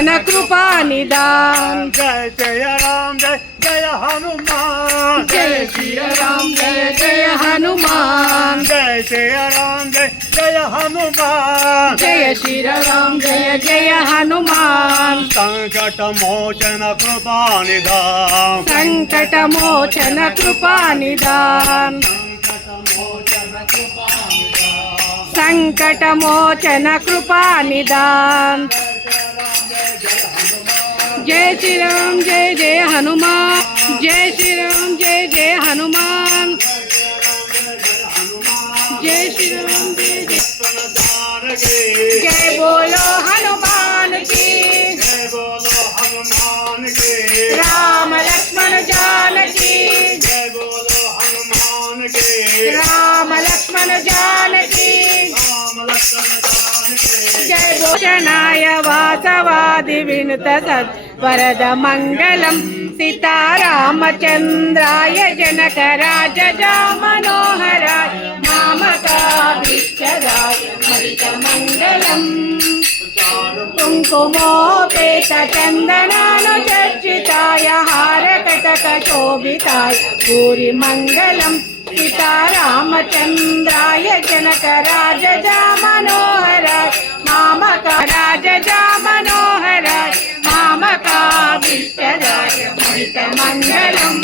कृपा निदान। जय जय राम जय जय हनुमान। जय श्री राम जय जय हनुमान। जय जय राम जय जय हनुमान। जय श्री राम जय जय हनुमान। संकट मोचन कृपा निधान। संकट मोचन कृपा निदान। संकट मोचन कृपा निदान। जय श्री राम जय जय हनुमान। जय श्री राम जय जय हनुमान। जय श्री राम जय जय। जय बोलो हनुमान की। जय बोलो हनुमान की। राम लक्ष्मण जानकी। जय बोलो हनुमान की। राम लक्ष्मण जानकी। राम लक्ष्मण जानकी। जय भूषणाय वासवादि विनुत सद्वरद मंगलम सीतारामचंद्राय जनक राजजा मनोहराय मामकाभीष्टदाय हरित मंगलम कुंकुमोपेत चंदनानुचर्चिताय हारकटक शोभिताय भूरि मंगलम सीतारामचंद्राय जनक राजजा मनोहराय मामका राजजा मनोहराय मामकाभीष्टदाय हरितमंगलम्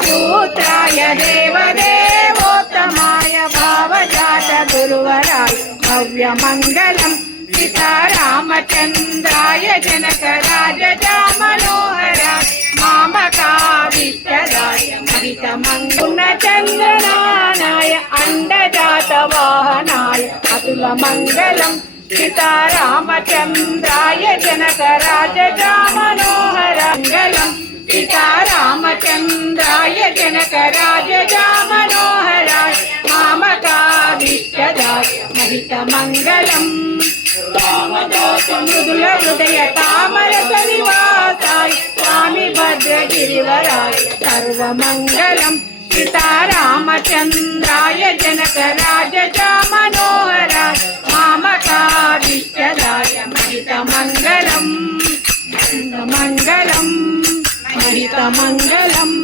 पुत्राय देवदेवोत्तमाय भावजात गुरुवराय भव्यमङ्गलम् सीतारामचन्द्राय जनक राजजा मनोहराय मामकाभीष्टदाय हरितमङ्गलचन्द्रनाय अण्डजात वाहनाय अतुलमङ्गलम् सीतारामचन्द्राय जनक राजजा मनोहरमङ्गलम् सीतारामचन्द्राय जनक राजजा मनोहराय मामकाभीष्टदाय हरितमङ्गलम् मृदुल हृदय तामरस निवासाय स्वामी भद्रगिरिवराय सर्वमङ्गलम् सीतारामचन्द्राय जनक राजजा मनोहराय मामकाभीष्टदाय हरितमङ्गलम् मङ्गलम् हरितमङ्गलम्।